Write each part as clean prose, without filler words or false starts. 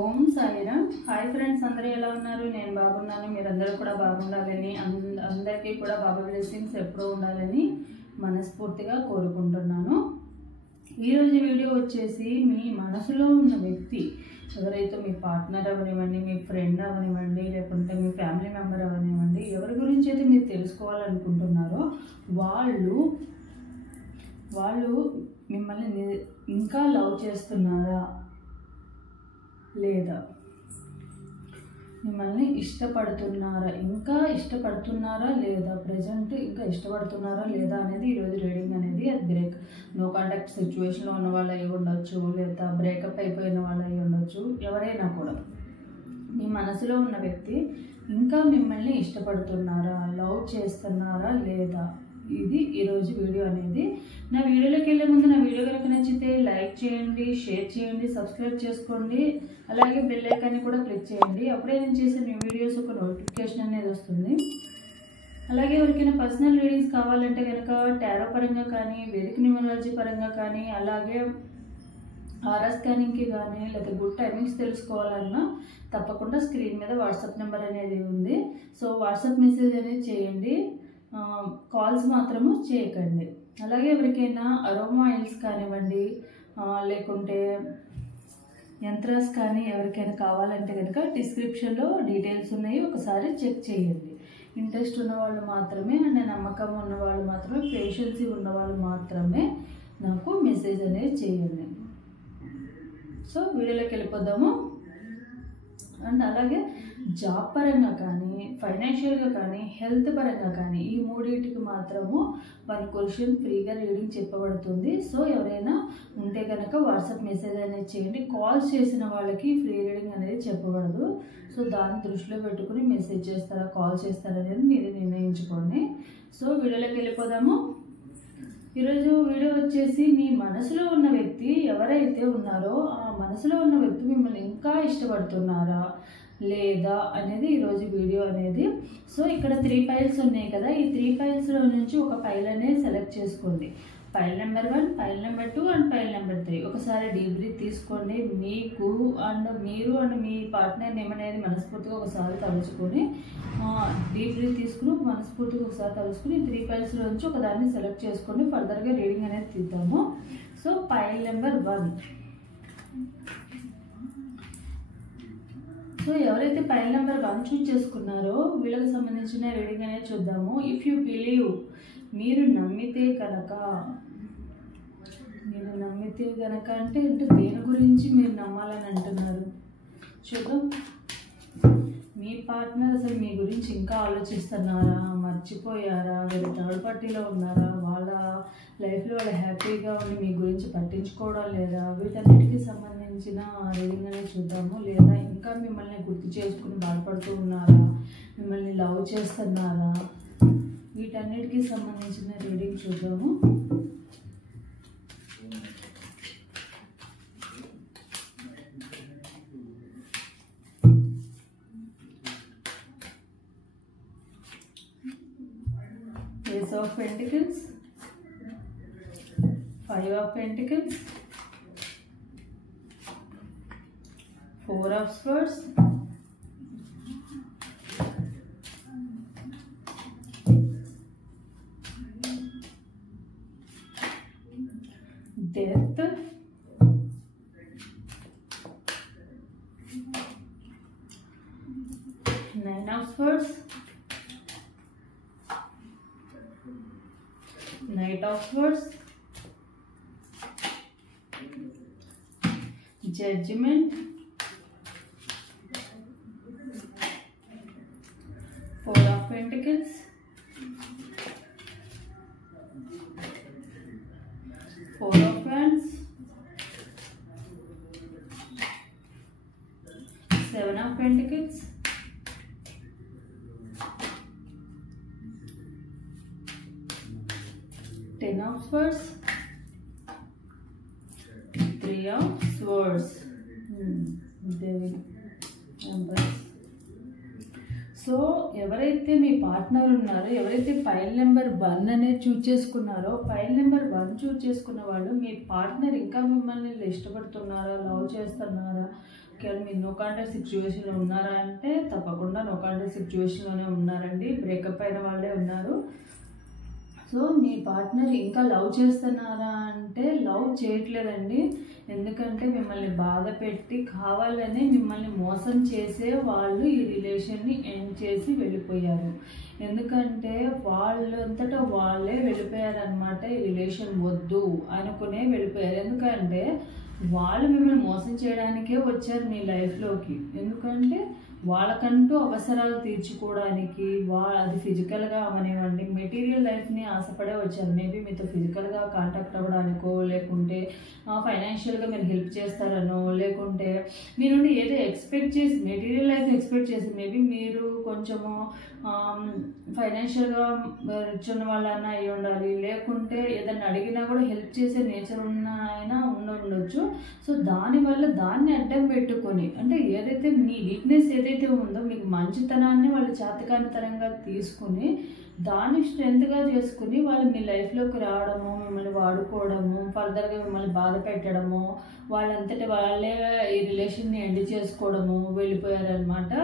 ఓం Sairam. Hi friends, అందరూ ఎలా ఉన్నారు? నేను బాగున్నాను. మీరందరూ కూడా బాగుండాలని, అందరికీ కూడా బాబా బ్లెస్సింగ్స్ ఎప్పుడూ ఉండాలని మనస్ఫూర్తిగా కోరుకుంటున్నాను. ఈరోజు వీడియో వచ్చేసి మీ మనసులో ఉన్న వ్యక్తి ఎవరైతే మీ పార్ట్నర్ అవనివ్వండి, మీ ఫ్రెండ్ అవనివ్వండి, లేకుంటే మీ ఫ్యామిలీ మెంబర్ అవనివ్వండి, ఎవరి గురించి అయితే మీరు తెలుసుకోవాలనుకుంటున్నారో వాళ్ళు మిమ్మల్ని ఇంకా లవ్ చేస్తున్నారా లేదా, మిమ్మల్ని ఇంకా ఇష్టపడుతున్నారా లేదా, ప్రజెంట్ ఇంకా ఇష్టపడుతున్నారా లేదా అనేది ఈరోజు రీడింగ్ అనేది. అది నో కాంటాక్ట్ సిచ్యువేషన్లో ఉన్న వాళ్ళు అయి ఉండొచ్చు, లేదా బ్రేకప్ అయిపోయిన వాళ్ళు అయి ఉండొచ్చు. ఎవరైనా కూడా మీ మనసులో ఉన్న వ్యక్తి ఇంకా మిమ్మల్ని ఇష్టపడుతున్నారా, లవ్ చేస్తున్నారా లేదా, ఇది ఈరోజు వీడియో అనేది. నా వీడియోలోకి వెళ్ళే ముందు నా వీడియో కనుక నచ్చితే లైక్ చేయండి, షేర్ చేయండి, సబ్స్క్రైబ్ చేసుకోండి, అలాగే బెల్ ఐకాన్ని కూడా క్లిక్ చేయండి. అప్పుడే నేను చేసే న్యూ వీడియోస్ ఒక నోటిఫికేషన్ అనేది వస్తుంది. అలాగే ఎవరికైనా పర్సనల్ రీడింగ్స్ కావాలంటే కనుక టారో పరంగా కానీ, వేదిక న్యూమరాలజీ పరంగా కానీ, అలాగే ఆరా స్కానింగ్కి కానీ, లేదా గుడ్ టైమింగ్స్ తెలుసుకోవాలన్నా తప్పకుండా స్క్రీన్ మీద వాట్సాప్ నెంబర్ అనేది ఉంది. సో వాట్సాప్ మెసేజ్ అనేది చేయండి, కాల్స్ మాత్రము చేయకండి. అలాగే ఎవరికైనా అరోమా ఆయిల్స్ కానివ్వండి, లేకుంటే యంత్రాస్ కానీ ఎవరికైనా కావాలంటే కనుక డిస్క్రిప్షన్లో డీటెయిల్స్ ఉన్నాయి, ఒకసారి చెక్ చేయండి. ఇంట్రెస్ట్ ఉన్నవాళ్ళు మాత్రమే, అండ్ నమ్మకం ఉన్నవాళ్ళు మాత్రమే, పేషెన్సీ ఉన్నవాళ్ళు మాత్రమే నాకు మెసేజ్ అనేది చేయండి. సో వీడియోలోకి వెళ్ళిపోదాము. అండ్ అలాగే జాబ్ పరంగా కానీ, ఫైనాన్షియల్గా కానీ, హెల్త్ పరంగా కానీ, ఈ మూడింటికి మాత్రము 1 క్వశ్చన్ ఫ్రీగా రీడింగ్ చెప్పబడుతుంది. సో ఎవరైనా ఉంటే కనుక వాట్సాప్ మెసేజ్ అనేది చేయండి. కాల్స్ చేసిన వాళ్ళకి ఫ్రీ రీడింగ్ అనేది చెప్పబడదు. సో దాన్ని దృష్టిలో పెట్టుకుని మెసేజ్ చేస్తారా, కాల్ చేస్తారా అనేది మీరు నిర్ణయించుకోండి. సో వీడియోలోకి వెళ్ళిపోదాము. ఈరోజు వీడియో వచ్చేసి మీ మనసులో ఉన్న వ్యక్తి ఎవరైతే ఉన్నారో ఆ మనసులో ఉన్న వ్యక్తి మిమ్మల్ని ఇంకా ఇష్టపడుతున్నారా లేదా అనేది ఈరోజు వీడియో అనేది. సో ఇక్కడ 3 ఫైల్స్ ఉన్నాయి కదా, ఈ 3 ఫైల్స్లో నుంచి ఒక ఫైల్ అనేది సెలెక్ట్ చేసుకోండి. File number 1, file number 2 and file number 3. ఒకసారి డీప్ బ్రీత్ తీసుకోండి. మీకు మీరు మీ పార్ట్నర్ నేమ్ అనేది మనస్ఫూర్తిగా ఒకసారి తలుచుకొని, డీప్ బ్రీత్ తీసుకుని మనస్ఫూర్తిగా ఒకసారి తలుచుకుని 3 ఫైల్స్లో నుంచి ఒకదాన్ని సెలెక్ట్ చేసుకోండి. ఫర్దర్గా రీడింగ్ అనేది తీద్దాము. So file number 1. సో ఎవరైతే ఫైల్ నెంబర్ 1 చూజ్ చేసుకున్నారో వీళ్ళకి సంబంధించిన రీడింగ్ అనేది చూద్దాము. ఇఫ్ యూ బిలీవ్, మీరు నమ్మితే కనుక అంటే దేని గురించి మీరు నమ్మాలని అంటున్నారు చూద్దాం. మీ పార్ట్నర్ అసలు మీ గురించి ఇంకా ఆలోచిస్తున్నారా, మర్చిపోయారా, లేదా థర్డ్ పార్టీలో ఉన్నారా, వాళ్ళ లైఫ్లో వాళ్ళు హ్యాపీగా ఉండి మీ గురించి పట్టించుకోవడం లేదా, వీటన్నిటికీ సంబంధించిన రీడింగ్ అనేది చూద్దాము. లేదా ఇంకా మిమ్మల్ని గుర్తు చేసుకుని బాధపడుతూ ఉన్నారా, మిమ్మల్ని లవ్ చేస్తున్నారా, వీటన్నిటికీ సంబంధించిన రీడింగ్ చూద్దాము. Ace of Pentacles, 5 of Pentacles, 4 of Swords, Death, 9 of Swords, Knight of Swords, Judgment, 4 of Pentacles, 4 of Wands, 7 of Pentacles, 10 of Swords, 3 of Swords, Empress. So ఎవరైతే మీ పార్ట్నర్ ఉన్నారో, ఎవరైతే ఫైల్ నెంబర్ 1 అనేది choose చేసుకున్నారో, file number 1 choose చేసుకున్న వాళ్ళు మీ partner ఇంకా మిమ్మల్ని ఇష్టపడుతున్నారా, love చేస్తున్నారా, మీరు నో కాంటాక్ట్ సిచ్యువేషన్లో ఉన్నారా అంటే తప్పకుండా నో కాంటాక్ట్ సిచ్యువేషన్లోనే ఉన్నారండి. బ్రేకప్ అయిన వాళ్ళే ఉన్నారు. సో మీ పార్ట్నర్ ఇంకా లవ్ చేస్తున్నారా అంటే లవ్ చేయట్లేదండి. ఎందుకంటే మిమ్మల్ని బాధ పెట్టి కావాలనే మిమ్మల్ని మోసం చేసే వాళ్ళు ఈ రిలేషన్ని ఎండ్ చేసి వెళ్ళిపోయారు. ఎందుకంటే వాళ్ళంతటా వాళ్ళే వెళ్ళిపోయారనమాట. ఈ రిలేషన్ వద్దు అనుకునే వెళ్ళిపోయారు. ఎందుకంటే వాళ్ళు మిమ్మల్ని మోసం చేయడానికే వచ్చారు మీ లైఫ్లోకి. ఎందుకంటే వాళ్ళకంటూ అవసరాలు తీర్చుకోవడానికి, అది ఫిజికల్గా అవనివ్వండి, మెటీరియల్ లైఫ్ని ఆశపడే వచ్చారు. మేబీ మీతో ఫిజికల్గా కాంటాక్ట్ అవ్వడానికో, లేకుంటే ఫైనాన్షియల్గా మీరు హెల్ప్ చేస్తారనో, లేకుంటే మీ నుండి ఏదో ఎక్స్పెక్ట్ చేసి మెటీరియల్ లైఫ్ ఎక్స్పెక్ట్ చేసి, మేబీ మీరు కొంచెము ఫైనాన్షియల్గా రిచ్ ఉన్న వాళ్ళన్నా అయి ఉండాలి, లేకుంటే ఏదైనా అడిగినా కూడా హెల్ప్ చేసే నేచర్ ఉన్న అయినా ఉండొచ్చు. సో దానివల్ల దాన్ని అడ్డం పెట్టుకొని, అంటే ఏదైతే మీ వీక్నెస్ ఏదైతే ఉందో మీకు మంచితనాన్ని వాళ్ళు చేతకానితనంగా తీసుకుని దాన్ని స్ట్రెంత్గా చేసుకుని వాళ్ళు మీ లైఫ్లోకి రావడము, మిమ్మల్ని వాడుకోవడము, ఫర్దర్గా మిమ్మల్ని బాధ పెట్టడము, వాళ్ళంతటి వాళ్ళే ఈ రిలేషన్ని ఎండ్ చేసుకోవడము వెళ్ళిపోయారనమాట.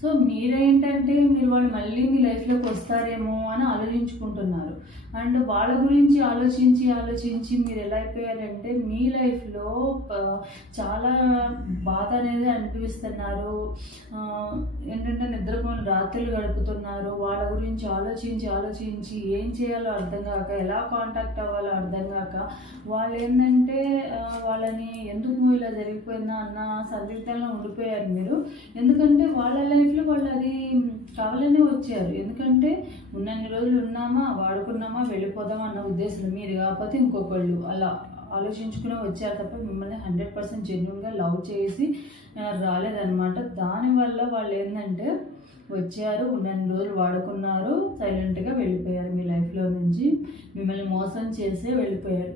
సో మీరేంటంటే మీరు వాళ్ళు మళ్ళీ మీ లైఫ్లోకి వస్తారేమో అని ఆలోచించుకుంటున్నారు. అండ్ వాళ్ళ గురించి ఆలోచించి మీరు ఎలా అయిపోయారంటే మీ లైఫ్లో చాలా బాధ అనేది అనిపిస్తున్నారు. ఏంటంటే నిద్రపోని రాత్రులు గడుపుతున్నారు. వాళ్ళ గురించి ఆలోచించి ఏం చేయాలో అర్థం కాక, ఎలా కాంటాక్ట్ అవ్వాలో అర్థం కాక, వాళ్ళు ఏంటంటే వాళ్ళని ఎందుకు ఇలా జరిగిపోయిందా అన్న సందిగ్ధంలో ఉండిపోయారు మీరు. ఎందుకంటే వాళ్ళ లైఫ్లో వాళ్ళు అది కావాలనే వచ్చారు. ఎందుకంటే ఉన్నన్ని రోజులు ఉన్నామా, వాడుకున్నామా, వెళ్ళిపోదామా అన్న ఉద్దేశం. మీరు కాకపోతే ఇంకొకళ్ళు అలా ఆలోచించుకునే వచ్చారు తప్ప మిమ్మల్ని 100% జెన్యూన్గా లవ్ చేసి రాలేదన్నమాట. దానివల్ల వాళ్ళు ఏంటంటే వచ్చారు, ఉన్నన్ని రోజులు వాడుకున్నారు, సైలెంట్గా వెళ్ళిపోయారు మీ లైఫ్లో నుంచి. మిమ్మల్ని మోసం చేసే వెళ్ళిపోయారు.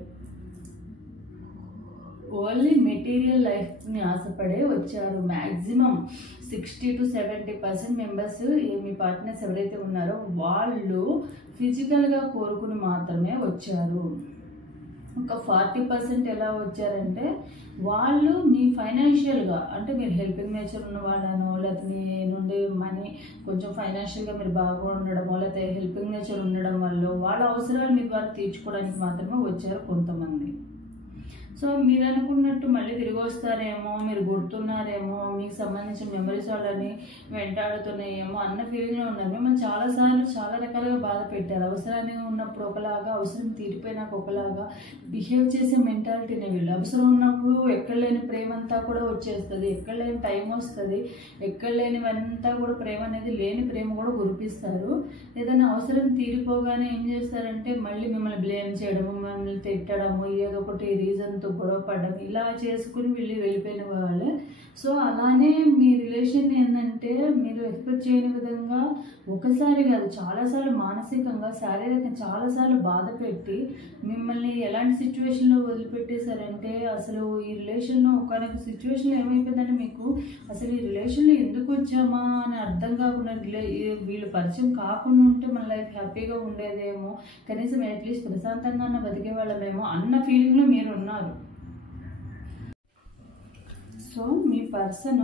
ఓన్లీ మెటీరియల్ లైఫ్ని ఆశపడే వచ్చారు. Maximum 60 to 70% members me partners ఎవరైతే ఉన్నారో వాళ్ళు ఫిజికల్గా కోరుకుని మాత్రమే వచ్చారు. ఒక 40% ఎలా వచ్చారంటే వాళ్ళు మీ ఫైనాన్షియల్గా, అంటే మీరు హెల్పింగ్ నేచర్ ఉన్న వాళ్ళనో, లేకపోతే మీ నుండి మనీ కొంచెం ఫైనాన్షియల్గా మీరు బాగా ఉండడమో, లేకపోతే హెల్పింగ్ నేచర్ ఉండడం వల్ల వాళ్ళ అవసరాలు మీ ద్వారా తీర్చుకోవడానికి మాత్రమే వచ్చారు కొంతమంది. సో మీరు అనుకున్నట్టు మళ్ళీ తిరిగి వస్తారేమో, మీరు గుర్తున్నారేమో, మీకు సంబంధించిన మెమరీస్ వాళ్ళని వెంటాడుతున్నాయేమో అన్న ఫీలింగ్లో ఉన్నారు. మిమ్మల్ని చాలాసార్లు చాలా రకాలుగా బాధ పెట్టారు. అవసరాన్ని ఉన్నప్పుడు ఒకలాగా, అవసరం తీరిపోయినాక ఒకలాగా బిహేవ్ చేసే మెంటాలిటీనే వీళ్ళు. అవసరం ఉన్నప్పుడు ఎక్కడ లేని ప్రేమ అంతా కూడా వచ్చేస్తుంది, ఎక్కడ లేని టైం వస్తుంది, ఎక్కడ లేనివంతా కూడా ప్రేమ అనేది లేని ప్రేమ కూడా కురిపిస్తారు. ఏదైనా అవసరం తీరిపోగానే ఏం చేస్తారంటే మళ్ళీ మిమ్మల్ని బ్లేమ్ చేయడము, మిమ్మల్ని తిట్టడము, ఏదో ఒకటి రీజన్తో గొడవ పడడం, ఇలా చేసుకుని వెళ్ళిపోయిన వాళ్ళే. సో అలానే మీ రిలేషన్ ఏంటంటే మీరు ఎక్స్పెక్ట్ చేయని విధంగా ఒకసారి కాదు చాలాసార్లు మానసికంగా, శారీరకంగా చాలాసార్లు బాధ పెట్టి మిమ్మల్ని ఎలాంటి సిచ్యువేషన్లో వదిలిపెట్టేశారంటే, అసలు ఈ రిలేషన్లో ఒకనొక సిచ్యువేషన్లో ఏమైపోయిందంటే మీకు అసలు ఈ రిలేషన్లో ఎందుకు వచ్చామా అని అర్థం కాకుండా, వీళ్ళు పరిచయం కాకుండా ఉంటే మన లైఫ్ హ్యాపీగా ఉండేదేమో, కనీసం అట్లీస్ట్ ప్రశాంతంగా బతికే వాళ్ళమేమో అన్న ఫీలింగ్లో మీరు ఉన్నారు. సో మీ పర్సన్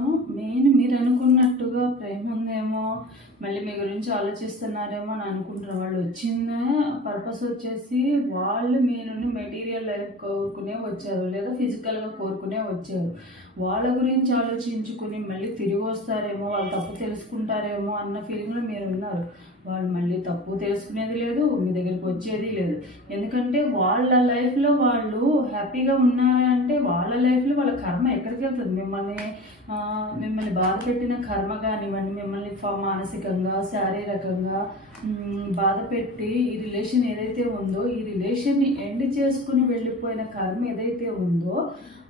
మీరు అనుకున్నట్టుగా ప్రేమ ఉందేమో, మళ్ళీ మీ గురించి ఆలోచిస్తున్నారేమో అని అనుకుంటున్నారు. వాళ్ళు వచ్చిన పర్పస్ వచ్చేసి వాళ్ళు మీ నుండి మెటీరియల్ లైఫ్ కోరుకునే వచ్చారు, లేదా ఫిజికల్గా కోరుకునే వచ్చారు. వాళ్ళ గురించి ఆలోచించుకుని మళ్ళీ తిరిగి వస్తారేమో, వాళ్ళు తప్పు తెలుసుకుంటారేమో అన్న ఫీలింగ్లో మీరు ఉన్నారు. వాళ్ళు మళ్ళీ తప్పు తెలుసుకునేది లేదు, మీ దగ్గరికి వచ్చేది లేదు. ఎందుకంటే వాళ్ళ లైఫ్లో వాళ్ళు హ్యాపీగా ఉన్నారంటే వాళ్ళ లైఫ్లో వాళ్ళ కర్మ ఎక్కడికి వెళ్తుంది. మిమ్మల్ని బాధ పెట్టిన కర్మ కానివ్వండి, మిమ్మల్ని మానసికంగా, శారీరకంగా బాధ పెట్టి ఈ రిలేషన్ ఏదైతే ఉందో, ఈ రిలేషన్ని ఎండ్ చేసుకుని వెళ్ళిపోయిన కర్మ ఏదైతే ఉందో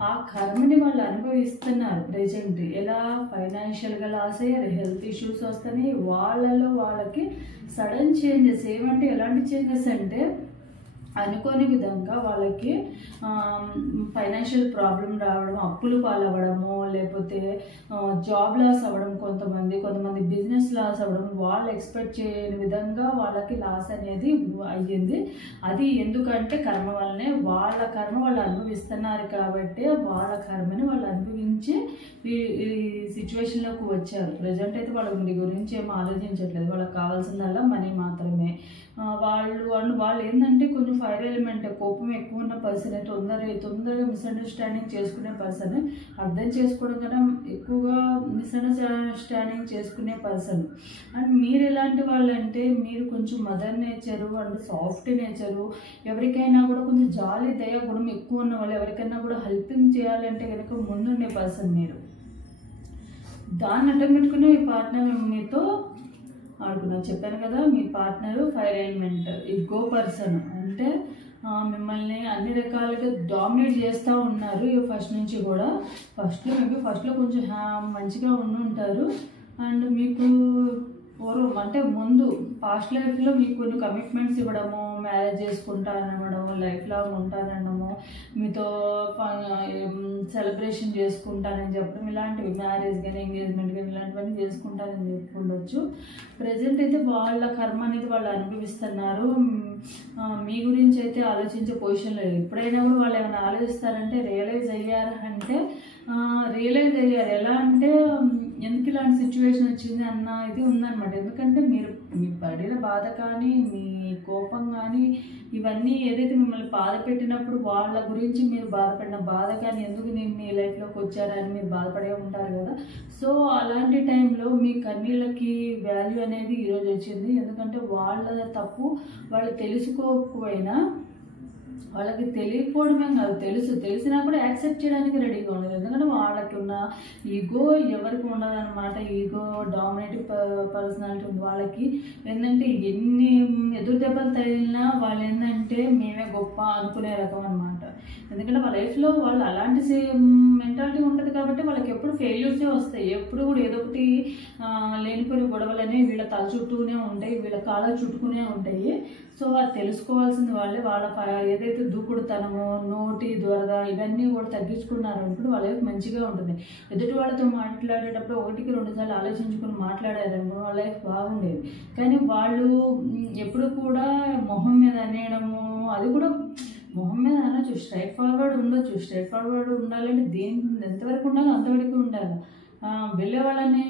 ఆ కర్మని వాళ్ళు అనుభవిస్తున్నారు ప్రెజెంట్. ఎలా ఫైనాన్షియల్గా లాస్ అయ్యారు, హెల్త్ ఇష్యూస్ వస్తున్నాయి, వాళ్ళలో వాళ్ళకి సడన్ చేంజెస్. ఏమంటే ఎలాంటి చేంజెస్ అంటే అనుకోని విధంగా వాళ్ళకి ఫైనాన్షియల్ ప్రాబ్లం రావడం, అప్పులు పాలవ్వడము, లేకపోతే జాబ్ లాస్ అవ్వడం, కొంతమంది బిజినెస్ లాస్ అవ్వడం, వాళ్ళు ఎక్స్పెక్ట్ చేయని విధంగా వాళ్ళకి లాస్ అనేది అయ్యింది. అది ఎందుకంటే కర్మ వల్లనే, వాళ్ళ కర్మ వాళ్ళు అనుభవిస్తున్నారు కాబట్టి వాళ్ళ కర్మని వాళ్ళు అనుభవించి ఈ సిచ్యువేషన్లోకి వచ్చారు. ప్రజెంట్ అయితే వాళ్ళ గురించి ఏమో ఆలోచించట్లేదు, వాళ్ళకి కావాల్సిందల్లా మనీ మాత్రమే. వాళ్ళు ఏంటంటే కొంచెం ఫైర్ ఎలిమెంట్, కోపం ఎక్కువ ఉన్న పర్సన్, తొందరగా మిస్అండర్స్టాండింగ్ చేసుకునే పర్సన్, అర్థం చేసుకోవడం కన్నా ఎక్కువగా మిస్అండర్స్టాండింగ్ చేసుకునే పర్సన్. అండ్ మీరు ఎలాంటి వాళ్ళు అంటే మీరు కొంచెం mother nature and soft nature, ఎవరికైనా కూడా కొంచెం జాలి దయ గుణం ఎక్కువ ఉన్న వాళ్ళు, ఎవరికైనా కూడా హెల్పింగ్ చేయాలంటే కనుక ముందుండే పర్సన్ మీరు. దాన్ని అడ్డం పెట్టుకుని మీ పార్ట్నర్ మీతో ఆడుకున్నారు. చెప్పాను కదా, మీ partner fire element, ego person, అంటే మిమ్మల్ని అన్ని రకాలుగా డామినేట్ చేస్తూ ఉన్నారు ఫస్ట్ నుంచి కూడా. ఫస్ట్లో కొంచెం మంచిగా ఉంటారు. అండ్ మీకు అంటే ముందు పాస్ట్ లైఫ్లో మీకు కొన్ని కమిట్మెంట్స్ ఇవ్వడము, మ్యారేజ్ చేసుకుంటానడము, లైఫ్ లాంగ్ ఉంటానడము, మీతో సెలబ్రేషన్ చేసుకుంటానని చెప్పడం, ఇలాంటివి మ్యారేజ్ కానీ ఎంగేజ్మెంట్ కానీ ఇలాంటివన్నీ చేసుకుంటానని చెప్పుకుండొచ్చు. ప్రజెంట్ అయితే వాళ్ళ కర్మ అనేది వాళ్ళు అనుభవిస్తున్నారు. మీ గురించి అయితే ఆలోచించే పొజిషన్ లేదు. ఎప్పుడైనా కూడా వాళ్ళు ఏమైనా ఆలోచిస్తారంటే రియలైజ్ అయ్యారు. ఎలా అంటే ఎందుకు ఇలాంటి సిచ్యువేషన్ వచ్చింది అన్న ఇది ఉందన్నమాట. ఎందుకంటే మీరు పడిన బాధ కానీ, మీ కోపం కానీ, ఇవన్నీ ఏదైతే మిమ్మల్ని బాధ పెట్టినప్పుడు వాళ్ళ గురించి మీరు బాధపడిన బాధ కానీ, ఎందుకు నేను మీ లైఫ్లోకి వచ్చారని మీరు బాధపడే ఉంటారు కదా. సో అలాంటి టైంలో మీ కన్నీళ్ళకి వాల్యూ అనేది ఈరోజు వచ్చింది. ఎందుకంటే వాళ్ళ తప్పు వాళ్ళు తెలుసుకోకపోయినా, వాళ్ళకి తెలియకపోవడమే కాదు, తెలిసినా కూడా యాక్సెప్ట్ చేయడానికి రెడీగా ఉండదు. ఎందుకంటే వాళ్ళకి ఉన్న ఈగో ఎవరికి ఉండదన్నమాట. ఈగో డామినేటివ్ పర్సనాలిటీ ఉంది వాళ్ళకి. ఏంటంటే ఎన్ని ఎదురు దెబ్బలు తగిలినా వాళ్ళు ఏంటంటే మేమే గొప్ప అనుకునే రకం అనమాట. ఎందుకంటే వాళ్ళ లైఫ్లో వాళ్ళు అలాంటి మెంటాలిటీ ఉంటుంది కాబట్టి వాళ్ళకి ఎప్పుడు ఫెయిల్యూర్సే వస్తాయి. ఎప్పుడు కూడా ఏదో ఒకటి లేనిపోయిన గొడవలు అనేవి వీళ్ళ తల చుట్టూనే ఉంటాయి, వీళ్ళ కాళ్ళ చుట్టుకునే ఉంటాయి. సో అది తెలుసుకోవాల్సింది వాళ్ళే. వాళ్ళ ఏదైతే దూకుడుతనమో, నోటి దురద ఇవన్నీ కూడా తగ్గించుకున్నారు అనుకుంటే వాళ్ళ లైఫ్ మంచిగా ఉంటుంది. ఎదుటి వాళ్ళతో మాట్లాడేటప్పుడు 1కి 2 సార్లు ఆలోచించుకుని మాట్లాడారనుకో వాళ్ళ లైఫ్ బాగుండేది. కానీ వాళ్ళు ఎప్పుడు కూడా మొహం మీద అనేయడము, అది కూడా మొహం మీద అనొచ్చు, స్ట్రైట్ ఫార్వర్డ్ ఉండొచ్చు. స్ట్రైట్ ఫార్వర్డ్ ఉండాలంటే ఎంతవరకు ఉండాలో అంతవరకు ఉండాలి. వెళ్ళే వాళ్ళని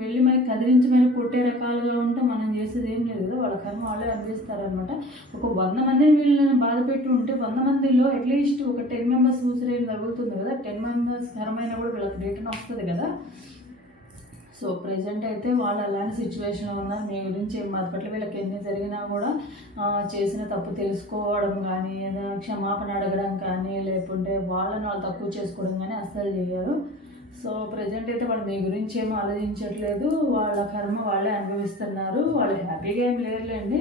వెళ్ళి మరి కదిలించి మరి కొట్టే రకాలుగా ఉంటే మనం చేసేది ఏం లేదు కదా. వాళ్ళ కర్మ వాళ్ళే అనిపిస్తారనమాట. ఒక 100 మందిని వీళ్ళని బాధ పెట్టి ఉంటే 100 మందిలో అట్లీస్ట్ ఒక 10 మెంబర్స్ సూసైడ్ తగులుతుంది కదా. 10 మెంబర్స్ కర్మైనా కూడా వీళ్ళకి రిటర్న్ వస్తుంది కదా. సో ప్రజెంట్ అయితే వాళ్ళు అలాంటి సిచ్యువేషన్లో ఉన్నారు. మీ గురించి మన పట్ల వీళ్ళకి ఎన్ని జరిగినా కూడా చేసిన తప్పు తెలుసుకోవడం కానీ, క్షమాపణ అడగడం కానీ, లేకుంటే వాళ్ళని వాళ్ళు తక్కువ చేసుకోవడం కానీ అస్సలు చేయరు. సో ప్రజెంట్ అయితే వాళ్ళు మీ గురించి ఏమో ఆలోచించట్లేదు. వాళ్ళ కర్మ వాళ్ళే అనుభవిస్తున్నారు. వాళ్ళు హ్యాపీగా ఏం లేరులేండి.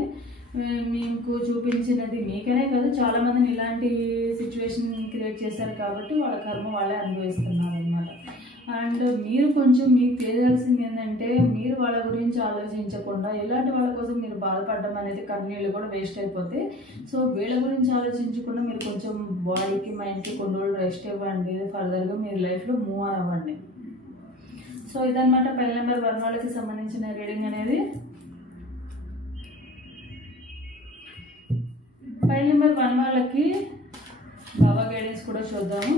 మీకు చూపించినది మీకనే కాదు, చాలామందిని ఇలాంటి సిచ్యువేషన్ క్రియేట్ చేశారు కాబట్టి వాళ్ళ కర్మ వాళ్ళే అనుభవిస్తున్నారు అనమాట. అండ్ మీరు కొంచెం మీకు తెలియాల్సింది ఏంటంటే, మీరు వాళ్ళ గురించి ఆలోచించకుండా ఇలాంటి వాళ్ళ కోసం మీరు బాధపడడం అనేది కన్నీళ్ళు కూడా వేస్ట్ అయిపోతాయి. సో వీళ్ళ గురించి ఆలోచించకుండా మీరు కొంచెం బాడీకి, మైండ్కి కొన్ని రోజులు రెస్ట్ ఇవ్వండి. ఫర్దర్గా మీరు లైఫ్లో మూవ్ ఆన్ అవ్వండి. సో ఇదన్నమాట పైల్ నెంబర్ 1 వాళ్ళకి సంబంధించిన రీడింగ్ అనేది. పైల్ నెంబర్ 1 వాళ్ళకి బాబా గైడెన్స్ కూడా చూద్దాము.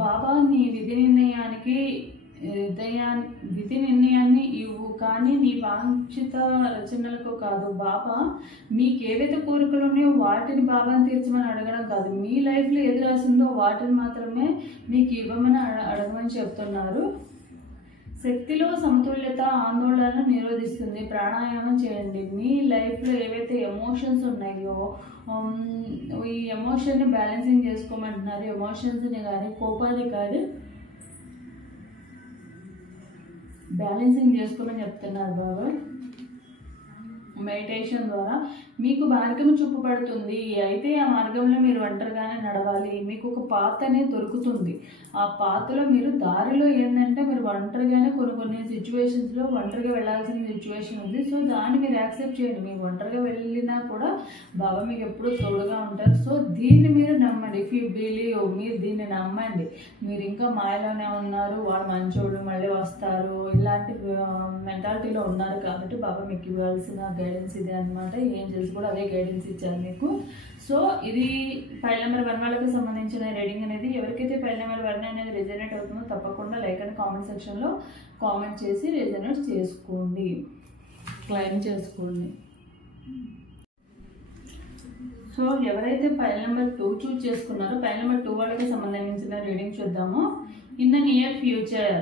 బాబా నీ విధి నిర్ణయాన్ని ఇవ్వు, కానీ నీ వాంఛిత రచనలకు కాదు. బాబా మీకు ఏవైతే కోరికలు ఉన్నాయో వాటిని బాబాని తీర్చమని అడగడం కాదు. మీ లైఫ్లో ఏది రాసిందో వాటిని మాత్రమే మీకు ఇవ్వమని అడగమని చెప్తున్నారు. శక్తిలో సమతుల్యత ఆందోళనను నిరోధిస్తుంది. ప్రాణాయామం చేయండి. మీ లైఫ్లో ఏవైతే ఎమోషన్స్ ఉన్నాయో ఈ ఎమోషన్ని బ్యాలెన్సింగ్ చేసుకోమంటున్నారు. ఎమోషన్స్ని కానీ కోపాన్ని కానీ బ్యాలెన్సింగ్ చేసుకోమని చెప్తున్నారు బాబా. మెడిటేషన్ ద్వారా మీకు మార్గం చూపబడుతుంది. అయితే ఆ మార్గంలో మీరు ఒంటరిగానే నడవాలి. మీకు ఒక పాత్ అనేది దొరుకుతుంది. ఆ పాత్లో మీరు దారిలో ఏంటంటే మీరు ఒంటరిగానే కొన్ని సిచ్యువేషన్స్లో ఒంటరిగా వెళ్ళాల్సిన సిచ్యువేషన్ ఉంది. సో దాన్ని మీరు యాక్సెప్ట్ చేయండి. మీరు ఒంటరిగా వెళ్ళినా కూడా బాబా మీకు ఎప్పుడూ తోడుగా ఉంటారు. సో దీన్ని మీరు నమ్మండి. ఇఫ్ యూ బిలీవ్, మీరు దీన్ని నమ్మండి. మీరు ఇంకా మాయలోనే ఉన్నారు, వాడు మంచోడు మళ్ళీ వస్తారు, ఇలాంటి మెంటాలిటీలో ఉన్నారు కాబట్టి బాబా మీకు ఇవ్వాల్సిన గైడెన్స్ ఇదే అనమాట. ఏంజెల్స్ కూడా అదే గైడెన్స్ ఇచ్చారు మీకు. సో ఇది ఫైల్ నెంబర్ 1 వాళ్ళకి సంబంధించిన రీడింగ్ అనేది. ఎవరికైతే ఫైల్ నెంబర్ 1 అనేది రెజనేట్ అవుతుందో తప్పకుండా లైక్ అని కామెంట్ సెక్షన్లో కామెంట్ చేసి రెజనేట్ చేసుకోండి, క్లైమ్ చేసుకోండి. సో ఎవరైతే ఫైల్ నెంబర్ 2 చూజ్ చేసుకున్నారో ఫైల్ నెంబర్ 2 వాళ్ళకి సంబంధించిన రీడింగ్ చూద్దాము. ఇన్ ద నియర్ ఫ్యూచర్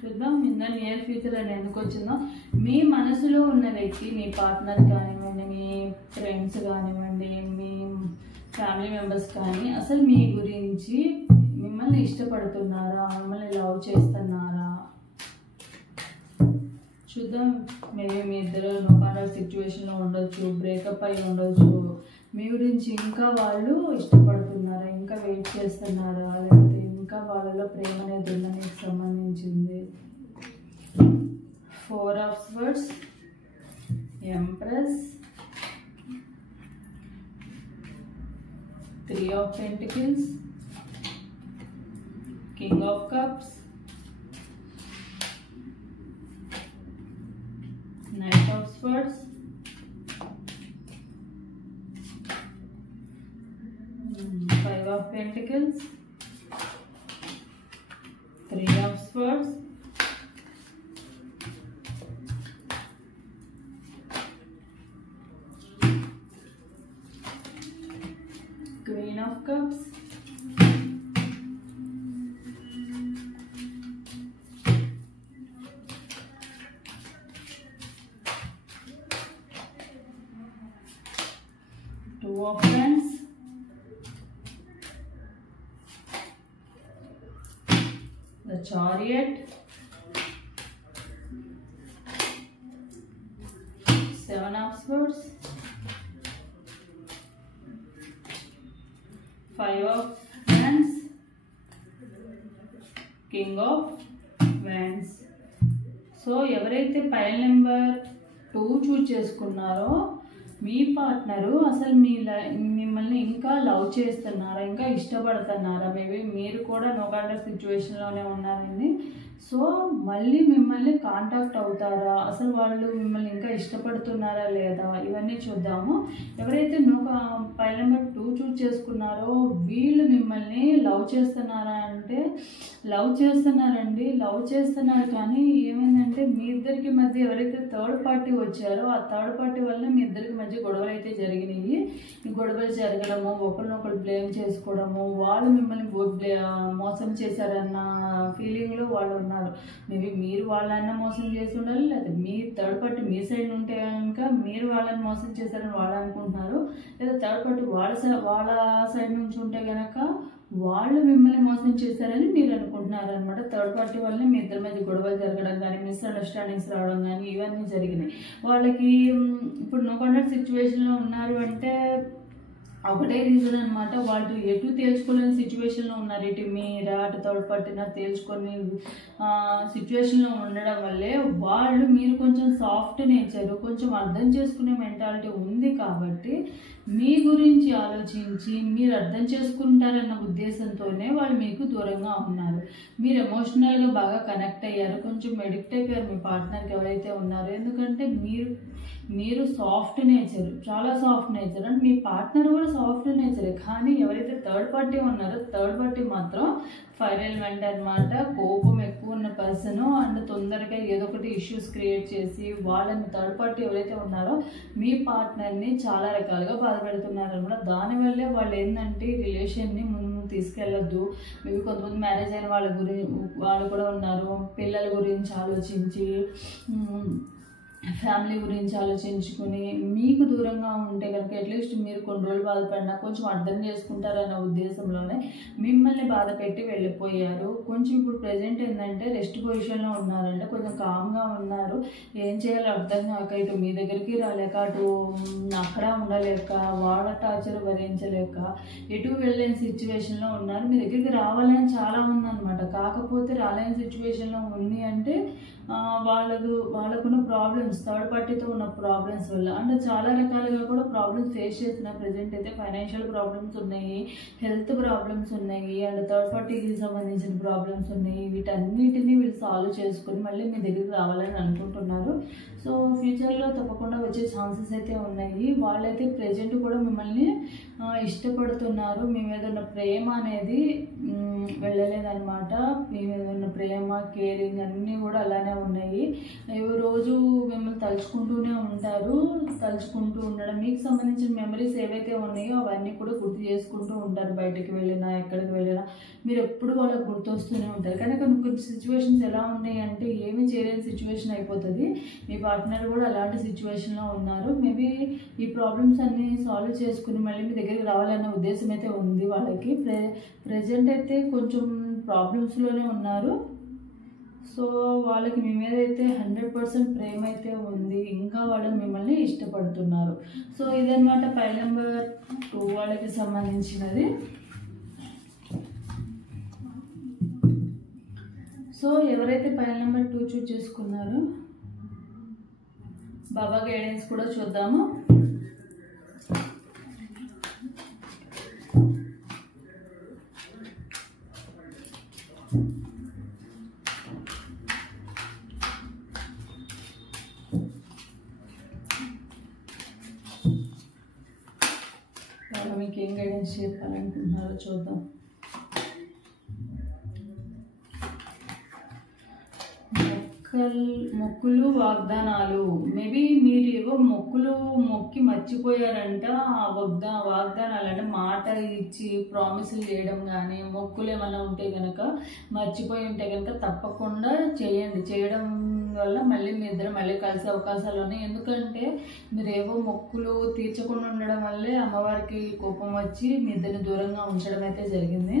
చూద్దాం. ఇన్ ద నియర్ ఫ్యూచర్ అని ఎందుకు వచ్చిందో, మీ మనసులో ఉన్న వ్యక్తి, మీ పార్ట్నర్ కానివ్వండి, మీ ఫ్రెండ్స్ కానివ్వండి, మీ ఫ్యామిలీ మెంబర్స్ కానీ అసలు మీ గురించి మిమ్మల్ని ఇష్టపడుతున్నారా, మిమ్మల్ని లవ్ చేస్తున్నారా చూద్దాం. మేబీ మీ ఇద్దరు నో కాంటాక్ట్ సిచ్యువేషన్లో ఉండొచ్చు, బ్రేకప్ అయి ఉండొచ్చు. మీ గురించి ఇంకా వాళ్ళు ఇష్టపడుతున్నారా, ఇంకా వెయిట్ చేస్తున్నారా, లేకపోతే ఇంకా వాళ్ళలో ప్రేమ అనేది ఉందా మీకు సంబంధించింది. 4 of Swords, Empress, 3 of Pentacles, King of Cups, Knight of Swords, 5 of Pentacles, 3 of Swords, Queen of Cups, Two of Wands, the Chariot, 7 of Swords, 5 of Wands, King of Wands. So ఎవరైతే file number 2 choose చేసుకున్నారో మీ partner అసలు మిమ్మల్ని ఇంకా love చేస్తున్నారా, ఇంకా ఇష్టపడుతున్నారా. Maybe మీరు కూడా no contact సిచ్యువేషన్లోనే ఉన్నారండి. సో మళ్ళీ మిమ్మల్ని కాంటాక్ట్ అవుతారా, అసలు వాళ్ళు మిమ్మల్ని ఇంకా ఇష్టపడుతున్నారా లేదా, ఇవన్నీ చూద్దాము. ఎవరైతే ఫైల్ నెంబర్ 2 చూజ్ చేసుకున్నారో వీళ్ళు మిమ్మల్ని లవ్ చేస్తున్నారా అంటే లవ్ చేస్తున్నారండి, లవ్ చేస్తున్నారు. కానీ ఏమైందంటే మీ ఇద్దరికి మధ్య ఎవరైతే థర్డ్ పార్టీ వచ్చారో ఆ థర్డ్ పార్టీ వల్ల మీ ఇద్దరికి మధ్య గొడవలు అయితే జరిగినాయి. ఈ గొడవలు జరగడము, ఒకరినొకరు బ్లేమ్ చేసుకోవడము, వాళ్ళు మిమ్మల్ని మోసం చేశారన్న ఫీలింగ్లో వాళ్ళు ఉన్నారు. మేబీ మీరు వాళ్ళన్న మోసం చేసి ఉండాలి, లేదా మీ థర్డ్ పార్టీ మీ సైడ్ ఉంటే కనుక మీరు వాళ్ళని మోసం చేశారని వాళ్ళు అనుకుంటున్నారు, లేదా థర్డ్ పార్టీ వాళ్ళ సైడ్ నుంచి ఉంటే కనుక వాళ్ళు మిమ్మల్ని మోసం చేశారని మీరు అనుకుంటున్నారు అనమాట. థర్డ్ పార్టీ వల్ల మీ ఇద్దరి మధ్య గొడవలు జరగడం కానీ, మిస్అండర్స్టాండింగ్స్ రావడం కానీ ఇవన్నీ జరిగినాయి. వాళ్ళకి ఇప్పుడు నో కాంటాక్ట్ సిచ్యువేషన్లో ఉన్నారు అంటే ఒకటే రీజన్ అనమాట. వాళ్ళు ఎటు తేల్చుకోలేని సిచ్యువేషన్లో ఉన్నారు. ఇటు మీరా అటు థర్డ్ పార్టీనా తేల్చుకొని సిచ్యువేషన్లో ఉండడం వల్లే వాళ్ళు మీరు కొంచెం సాఫ్ట్ నేచరు, కొంచెం అర్థం చేసుకునే మెంటాలిటీ ఉంది కాబట్టి మీ గురించి ఆలోచించి మీరు అర్థం చేసుకుంటారన్న ఉద్దేశంతోనే వాళ్ళు మీకు దూరంగా ఉన్నారు. మీరు ఎమోషనల్గా బాగా కనెక్ట్ అయ్యారు, కొంచెం ఎడిక్ట్ అయిపోయారు మీ పార్ట్నర్కి ఎవరైతే ఉన్నారో. ఎందుకంటే మీరు సాఫ్ట్ నేచర్, చాలా soft nature and me partner కూడా సాఫ్ట్ నేచరే. కానీ ఎవరైతే థర్డ్ పార్టీ ఉన్నారో థర్డ్ పార్టీ మాత్రం ఫైర్ ఎలిమెంట్ అనమాట. కోపం ఎక్కువ ఉన్న పర్సన్ అండ్ తొందరగా ఏదో ఒకటి ఇష్యూస్ క్రియేట్ చేసి వాళ్ళని థర్డ్ పార్టీ ఎవరైతే ఉన్నారో మీ పార్ట్నర్ని చాలా రకాలుగా బాధపెడుతున్నారు అనమాట. దానివల్లే వాళ్ళు ఏంటంటే రిలేషన్ని ముందు తీసుకెళ్ళొద్దు. మేబీ కొంతమంది మ్యారేజ్ అయిన వాళ్ళు కూడా ఉన్నారు. పిల్లల గురించి ఆలోచించి ఫ్యామిలీ గురించి ఆలోచించుకుని మీకు దూరంగా ఉంటే కనుక అట్లీస్ట్ మీరు కొన్ని రోజులు బాధపడినా కొంచెం అర్థం చేసుకుంటారన్న ఉద్దేశంలోనే మిమ్మల్ని బాధ పెట్టి వెళ్ళిపోయారు. కొంచెం ఇప్పుడు ప్రజెంట్ ఏంటంటే రెస్ట్ పొజిషన్లో ఉన్నారంటే కొంచెం కామ్గా ఉన్నారు. ఏం చేయాలో అర్థం కాక ఇటు మీ దగ్గరికి రాలేక అటు అక్కడ ఉండలేక వాళ్ళ టార్చర్ భరించలేక ఎటు వెళ్ళలేని సిచ్యువేషన్లో ఉన్నారు. మీ దగ్గరికి రావాలని చాలా ఉందన్నమాట. కాకపోతే రాలేని సిచ్యువేషన్లో ఉంది అంటే వాళ్ళకున్న ప్రాబ్లమ్స్, థర్డ్ పార్టీతో ఉన్న ప్రాబ్లమ్స్ వల్ల అంటే చాలా రకాలుగా కూడా ప్రాబ్లమ్స్ ఫేస్ చేస్తున్న. ప్రజెంట్ అయితే ఫైనాన్షియల్ ప్రాబ్లమ్స్ ఉన్నాయి, హెల్త్ ప్రాబ్లమ్స్ ఉన్నాయి, అండ్ థర్డ్ పార్టీకి సంబంధించిన ప్రాబ్లమ్స్ ఉన్నాయి. వీటన్నిటిని వీళ్ళు సాల్వ్ చేసుకొని మళ్ళీ మీ దగ్గరికి రావాలని అనుకుంటున్నారు. సో ఫ్యూచర్లో తప్పకుండా వచ్చే ఛాన్సెస్ అయితే ఉన్నాయి. వాళ్ళైతే ప్రజెంట్ కూడా మిమ్మల్ని ఇష్టపడుతున్నారు. మీ మీద ఉన్న ప్రేమ అనేది వెళ్ళలేదన్నమాట. మీ మీద ఉన్న ప్రేమ, కేరింగ్ అన్నీ కూడా అలానే ఉన్నాయి. రోజు మిమ్మల్ని తలుచుకుంటూనే ఉంటారు. తలుచుకుంటూ ఉండడం, మీకు సంబంధించిన మెమరీస్ ఏవైతే ఉన్నాయో అవన్నీ కూడా గుర్తు చేసుకుంటూ ఉంటారు. బయటకు వెళ్ళినా ఎక్కడికి వెళ్ళినా మీరు ఎప్పుడు వాళ్ళకి గుర్తొస్తూనే ఉంటారు. కానీ కొన్ని సిచ్యువేషన్స్ ఎలా ఉన్నాయి అంటే ఏమీ చేయలేని సిచ్యువేషన్ అయిపోతుంది. మీ పార్ట్నర్ కూడా అలాంటి సిచ్యువేషన్లో ఉన్నారు. మేబీ ఈ ప్రాబ్లమ్స్ అన్నీ సాల్వ్ చేసుకుని మళ్ళీ మీ దగ్గరికి రావాలన్న ఉద్దేశం అయితే ఉంది వాళ్ళకి. ప్రజెంట్ అయితే కొంచెం ప్రాబ్లమ్స్లోనే ఉన్నారు. సో వాళ్ళకి మీ మీద అయితే 100% ప్రేమ అయితే ఉంది. ఇంకా వాళ్ళు మిమ్మల్ని ఇష్టపడుతున్నారు. సో ఇదన్నమాట ఫైల్ నెంబర్ 2 వాళ్ళకి సంబంధించినది. సో ఎవరైతే ఫైల్ నెంబర్ 2 చూస్ చేసుకున్నారో బాబా గైడెన్స్ కూడా చూద్దాము. మీకు ఏం గైడెన్స్ చెప్పాలనుకుంటున్నారో చూద్దాం. మొక్కులు, వాగ్దానాలు. మేబీ మీరు ఏవో మొక్కులు మొక్కి మర్చిపోయారంట. వాగ్దానాలు అంటే మాట ఇచ్చి ప్రామిసులు చేయడం కానీ, మొక్కులు ఏమైనా ఉంటే కనుక మర్చిపోయి ఉంటే కనుక తప్పకుండా చేయండి. చేయడం వల్ల మళ్ళీ మీ ఇద్దరు మళ్ళీ కలిసే అవకాశాలు ఉన్నాయి. ఎందుకంటే మీరు ఏవో మొక్కులు తీర్చకుండా ఉండడం వల్లే అమ్మవారికి కోపం వచ్చి మీ ఇద్దరిని దూరంగా ఉంచడం అయితే జరిగింది.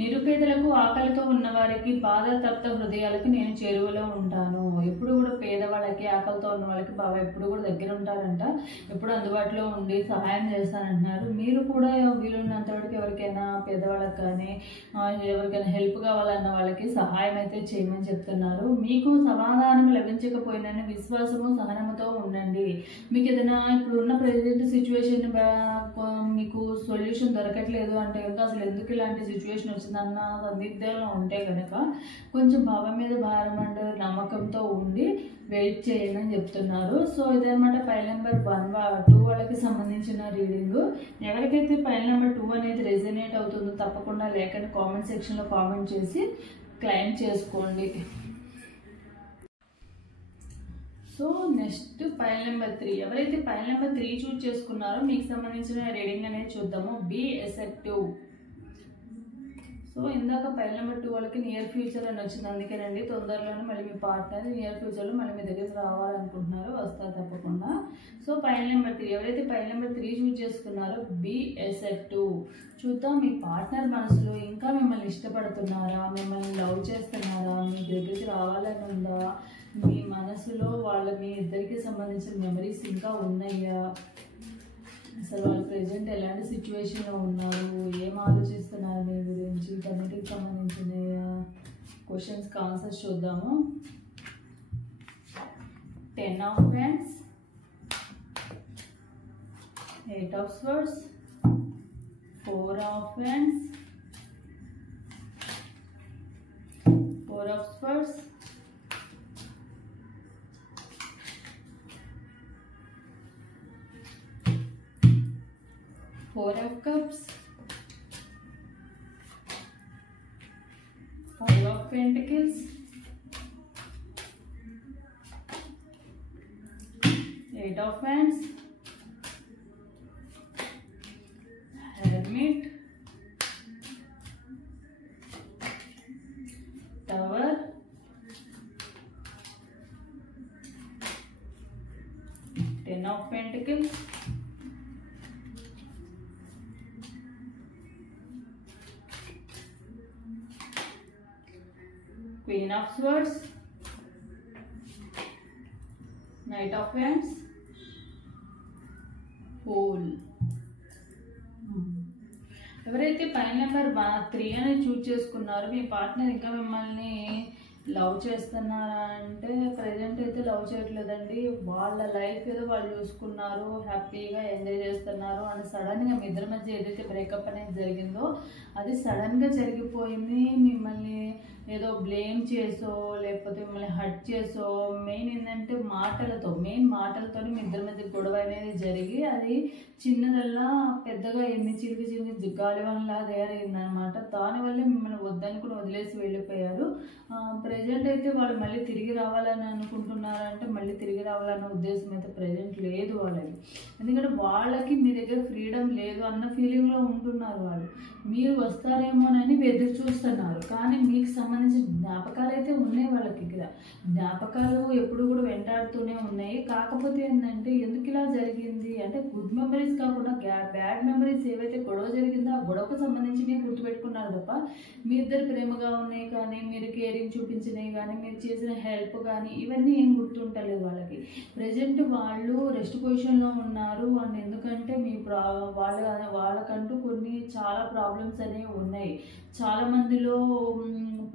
నిరుపేదలకు, ఆకలితో ఉన్నవారికి, బాధతప్త హృదయాలకు నేను చేరువలో ఉంటాను. ఎప్పుడు కూడా పేదవాళ్ళకి, ఆకలితో ఉన్న వాళ్ళకి బాబా ఎప్పుడు కూడా దగ్గర ఉంటారంట. ఎప్పుడు అందుబాటులో ఉండి సహాయం చేస్తానంటున్నారు. మీరు కూడా వీలున్నంత వరకు ఎవరికైనా పేదవాళ్ళకి కానీ ఎవరికైనా హెల్ప్ కావాలన్న వాళ్ళకి సహాయం అయితే చేయమని చెప్తున్నారు. మీకు సమాధానం లభించకపోయినా విశ్వాసము, సహనముతో ఉండండి. మీకు ఏదైనా ఇప్పుడు ఉన్న ప్రెజెంట్ సిచ్యువేషన్ మీకు సొల్యూషన్ దొరకట్లేదు అంటే కనుక అసలు ఎందుకు ఇలాంటి సిచ్యువేషన్ వచ్చిందన్న సందిగ్ధంలో ఉంటే కనుక కొంచెం బాబా మీద భారం అండ్ నమ్మకంతో ఉండి వెయిట్ చేయండి అని చెప్తున్నారు. సో ఇదన్నమాట ఫైల్ నెంబర్ 2 వాళ్ళకి సంబంధించిన రీడింగ్. ఎవరికైతే ఫైల్ నెంబర్ 2 అనేది రెజనేట్ అవుతుందో తప్పకుండా లేఖని కామెంట్ సెక్షన్లో కామెంట్ చేసి క్లెయిమ్ చేసుకోండి. So next file number 3. ఎవరైతే ఫైల్ నెంబర్ 3 చూస్ చేసుకున్నారో మీకు సంబంధించిన రీడింగ్ అనేది చూద్దాము. Be acceptive. సో ఇందాక ఫైల్ నెంబర్ 2 వాళ్ళకి నియర్ ఫ్యూచర్ అని వచ్చింది. అందుకేనండి తొందరలోనే మళ్ళీ మీ పార్ట్నర్ నియర్ ఫ్యూచర్లో మళ్ళీ మీ దగ్గరికి రావాలనుకుంటున్నారు, వస్తారు తప్పకుండా. So file number 3. ఎవరైతే ఫైల్ నెంబర్ 3 చూస్ చేసుకున్నారో బీ ఎసెప్టివ్. చూద్దాం మీ పార్ట్నర్ మనసులో ఇంకా మిమ్మల్ని ఇష్టపడుతున్నారా, మిమ్మల్ని లవ్ చేస్తున్నారా, మీ దగ్గరికి రావాలని ఉందా, మీ మనసులో మీ ఇద్దరికి సంబంధించిన మెమరీస్ ఇంకా ఉన్నాయా, అసలు వాళ్ళు ప్రెజెంట్ ఎలాంటి సిచ్యువేషన్లో ఉన్నారు, ఏం ఆలోచిస్తున్నారు మీ గురించి, వీటన్నిటికి సంబంధించిన క్వశ్చన్స్కి ఆన్సర్స్ చూద్దాము. 10 of Wands, 8 of Swords, 4 of Wands, 4 of Swords, 4 of Cups, 5 of Pentacles, 8 of Wands, Hermit, Tower, Queen of Swords, Knight of Wands, Fool. ఎవరైతే పైన నెంబర్ 3 అని చూజ్ చేసుకున్నారో మీ పార్ట్నర్ ఇంకా మిమ్మల్ని లవ్ చేస్తున్నారా అంటే ప్రజెంట్ అయితే లవ్ చేయట్లేదండి. వాళ్ళ లైఫ్ ఏదో వాళ్ళు చూసుకున్నారు, హ్యాపీగా ఎంజాయ్ చేస్తున్నారు అని సడన్గా మీ ఇద్దరి మధ్య ఏదైతే బ్రేకప్ అనేది జరిగిందో అది సడన్గా జరిగిపోయింది. మిమ్మల్ని ఏదో బ్లేమ్ చేసో లేకపోతే మిమ్మల్ని హర్ట్ చేసో మెయిన్ ఏంటంటే మాటలతో మీ ఇద్దరి మధ్య గొడవ అనేది జరిగి అది చిన్నదల్లా పెద్దగా ఎన్ని చిలికి గాలివానలా తయారైందనమాట. దానివల్ల మిమ్మల్ని వద్దనుకుని వదిలేసి వెళ్ళిపోయారు. ప్రజెంట్ అయితే వాళ్ళు మళ్ళీ తిరిగి రావాలని అనుకుంటున్నారంటే మళ్ళీ తిరిగి రావాలన్న ఉద్దేశం అయితే ప్రజెంట్ లేదు వాళ్ళకి. ఎందుకంటే వాళ్ళకి మీ దగ్గర ఫ్రీడమ్ లేదు అన్న ఫీలింగ్లో ఉంటున్నారు వాళ్ళు. మీరు వస్తారేమోనని ఎదురు చూస్తున్నారు. కానీ మీకు సంబంధించిన జ్ఞాపకాలు అయితే ఉన్నాయి వాళ్ళకి. ఇక్కడ జ్ఞాపకాలు ఎప్పుడు కూడా వెంటాడుతూనే ఉన్నాయి. కాకపోతే ఏంటంటే ఎందుకు ఇలా జరిగింది అంటే గుడ్ మెమరీస్ కాకుండా బ్యాడ్ మెమరీస్ ఏవైతే గొడవ జరిగిందో ఆ గొడవకు సంబంధించి మీరు గుర్తుపెట్టుకున్నారు తప్ప మీ ఇద్దరు ప్రేమగా ఉన్నాయి కానీ మీరు కేరింగ్ చూపించినవి కానీ మీరు చేసిన హెల్ప్ కానీ ఇవన్నీ ఏం గుర్తుంటలేదు వాళ్ళకి. ప్రజెంట్ వాళ్ళు రెస్ట్ పొజిషన్లో ఉన్నారు. అండ్ ఎందుకంటే మీ వాళ్ళకంటూ కొన్ని చాలా ప్రాబ్లమ్స్ అనేవి ఉన్నాయి. చాలా మందిలో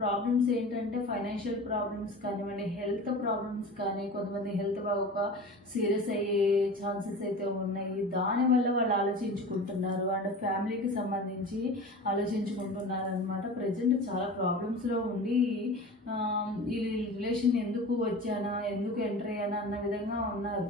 ప్రాబ్లమ్స్ ఏంటంటే ఫైనాన్షియల్ ప్రాబ్లమ్స్ కానివ్వండి, హెల్త్ ప్రాబ్లమ్స్ కానీ, కొంతమంది హెల్త్ బాగా సీరియస్ అయ్యే ఛాన్సెస్ అయితే ఉన్నాయి. దానివల్ల వాళ్ళు ఆలోచించుకుంటున్నారు అండ్ ఫ్యామిలీకి సంబంధించి ఆలోచించుకుంటున్నారు అనమాట. ప్రజెంట్ చాలా ప్రాబ్లమ్స్లో ఉండి ఈ రిలేషన్ ఎందుకు వచ్చానా, ఎందుకు ఎంటర్ అయ్యానా అన్న విధంగా ఉన్నారు.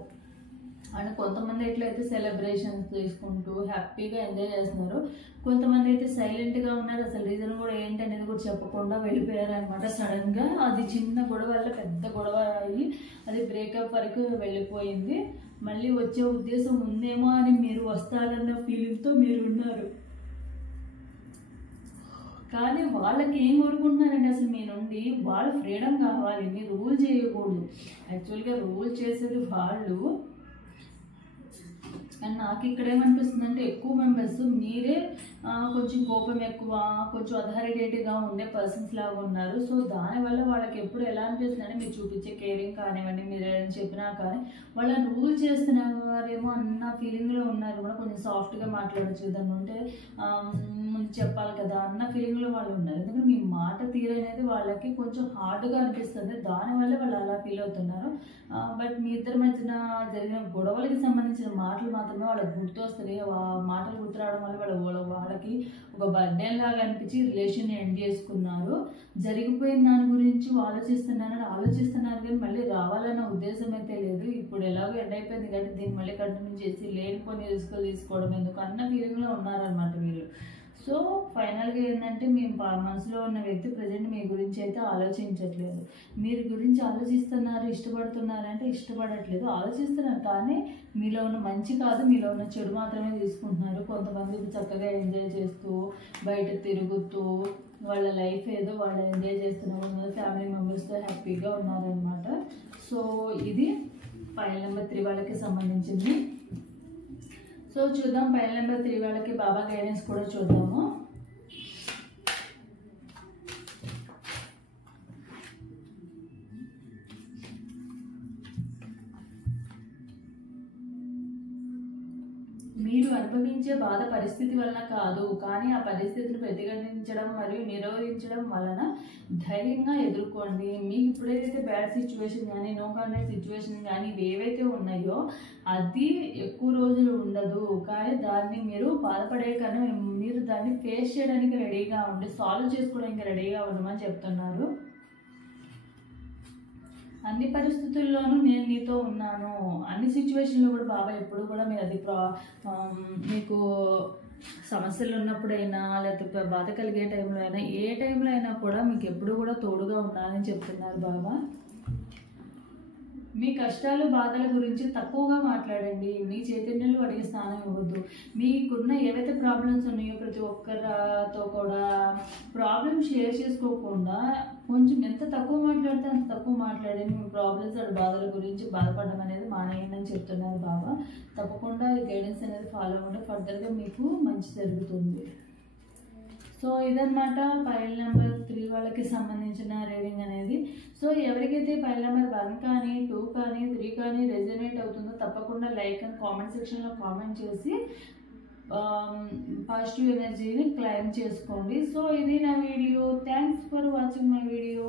అండ్ కొంతమంది ఎట్లయితే సెలబ్రేషన్స్ తీసుకుంటూ హ్యాపీగా ఎంజాయ్ చేస్తున్నారు. కొంతమంది అయితే సైలెంట్గా ఉన్నారు. అసలు రీజన్ కూడా ఏంటి అనేది కూడా చెప్పకుండా వెళ్ళిపోయారు అనమాట. సడన్గా అది చిన్న గొడవ వల్ల పెద్ద గొడవ అయ్యి అది బ్రేకప్ వరకు వెళ్ళిపోయింది. మళ్ళీ వచ్చే ఉద్దేశం ఉందేమో అని మీరు వస్తారన్న ఫీలింగ్తో మీరు ఉన్నారు. కానీ వాళ్ళకి ఏం కోరుకుంటున్నారంటే అసలు మీ నుండి వాళ్ళ ఫ్రీడమ్ కావాలి, మీరు రూల్ చేయకూడదు. యాక్చువల్గా రూల్ చేసేది వాళ్ళు. అండ్ నాకు ఇక్కడ ఏమనిపిస్తుంది అంటే ఎక్కువ మెంబర్స్ మీరే కొంచెం కోపం ఎక్కువ, కొంచెం అథారిటేటివ్గా ఉండే పర్సన్స్ లాగా ఉన్నారు. సో దానివల్ల వాళ్ళకి ఎప్పుడు ఎలా అనిపిస్తుందంటే మీరు చూపించే కేరింగ్ కానివ్వండి, మీరు ఏదైనా చెప్పినా కానీ వాళ్ళని రూల్ చేస్తున్నారేమో అన్న ఫీలింగ్లో ఉన్నారు. కూడా కొంచెం సాఫ్ట్గా మాట్లాడచ్చు, దాన్ని ఉంటే ముందు చెప్పాలి కదా అన్న ఫీలింగ్లో వాళ్ళు ఉన్నారు. ఎందుకంటే మీ మాట తీరనేది వాళ్ళకి కొంచెం హార్డ్గా అనిపిస్తుంది. దానివల్ల వాళ్ళు అలా ఫీల్ అవుతున్నారు. బట్ మీ ఇద్దరి మధ్యన జరిగిన గొడవలకి సంబంధించిన మాటలు మాత్రమే వాళ్ళకి గుర్తు వస్తుంది. మాటలు గుర్తు రావడం వల్ల వాళ్ళకి ఒక బర్డెన్ లాగా అనిపించి రిలేషన్ ఎండ్ చేసుకున్నారు. జరిగిపోయిన దాని గురించి ఆలోచిస్తున్నారు కానీ మళ్ళీ రావాలన్న ఉద్దేశం అయితే లేదు. ఇప్పుడు ఎలాగో ఎండ్ అయిపోయింది కాబట్టి దీన్ని మళ్ళీ కంటిన్యూ చేసి లేనిపోని రిస్కులు తీసుకోవడం ఎందుకు అన్న ఫీలింగ్లో ఉన్నారనమాట వీళ్ళు. సో ఫైనల్గా ఏంటంటే మీ మనసులో ఉన్న వ్యక్తి ప్రజెంట్ మీ గురించి అయితే ఆలోచించట్లేదు. మీరు గురించి ఆలోచిస్తున్నారు, ఇష్టపడుతున్నారు అంటే ఇష్టపడట్లేదు, ఆలోచిస్తున్నారు. కానీ మీలో ఉన్న మంచి కాదు, మీలో ఉన్న చెడు మాత్రమే తీసుకుంటున్నారు. కొంతమంది చక్కగా ఎంజాయ్ చేస్తూ బయట తిరుగుతూ వాళ్ళ లైఫ్ ఏదో వాళ్ళు ఎంజాయ్ చేస్తున్నారు, ఫ్యామిలీ మెంబర్స్తో హ్యాపీగా ఉన్నారనమాట. సో ఇది ఫైల్ నెంబర్ 3 వాళ్ళకి సంబంధించింది. సో చూద్దాం ఫైల్ నెంబర్ 3 వాళ్ళకి బాబా గైడెన్స్ కూడా చూద్దాము. మీరు అనుభవించే బాధ పరిస్థితి వలన కాదు, కానీ ఆ పరిస్థితిని ప్రతిఘటించడం మరియు నిరోధించడం వలన ధైర్యంగా ఎదుర్కోండి. మీకు ఇప్పుడైతే బ్యాడ్ సిచ్యువేషన్ కానీ నో కాంటాక్ట్ సిచ్యువేషన్ కానీ ఏవైతే ఉన్నాయో అది ఎక్కువ రోజులు ఉండదు. కానీ దాన్ని మీరు బాధపడే కానీ మీరు దాన్ని ఫేస్ చేయడానికి రెడీగా ఉండి సాల్వ్ చేసుకోవడానికి రెడీగా ఉండమని చెప్తున్నారు. అన్ని పరిస్థితుల్లోనూ నేను నీతో ఉన్నాను. అన్ని సిచ్యువేషన్లో కూడా బాబా ఎప్పుడు కూడా మీరు అది మీకు సమస్యలు ఉన్నప్పుడైనా లేకపోతే బాధ కలిగే టైంలో అయినా ఏ టైంలో అయినా కూడా మీకు ఎప్పుడు కూడా తోడుగా ఉన్నానని చెప్తున్నారు బాబా. మీ కష్టాలు బాధల గురించి తక్కువగా మాట్లాడండి. మీ చైతన్యంలో వాటికి స్థానం ఇవ్వద్దు. మీకున్న ఏవైతే ప్రాబ్లమ్స్ ఉన్నాయో ప్రతి ఒక్కరితో కూడా ప్రాబ్లమ్ షేర్ చేసుకోకుండా కొంచెం ఎంత తక్కువ మాట్లాడితే అంత తక్కువ మాట్లాడండి. మీ ప్రాబ్లమ్స్ అండ్ బాధల గురించి బాధపడడం అనేది మానేయండి అని చెప్తున్నారు బాబా. తప్పకుండా ఈ గైడెన్స్ అనేది ఫాలో అవ్వండి. ఫర్దర్గా మీకు మంచి జరుగుతుంది. సో ఇదన్నమాట పైల్ నెంబర్ 3 వాళ్ళకి సంబంధించిన రీడింగ్ అనేది. సో ఎవరికైతే పైల్ నెంబర్ 1 కానీ 2 కానీ 3 కానీ రెజనేట్ అవుతుందో తప్పకుండా లైక్ అండ్ కామెంట్ సెక్షన్లో కామెంట్ చేసి పాజిటివ్ ఎనర్జీని క్లైమ్ చేసుకోండి. సో ఇది నా video. Thanks for watching my video.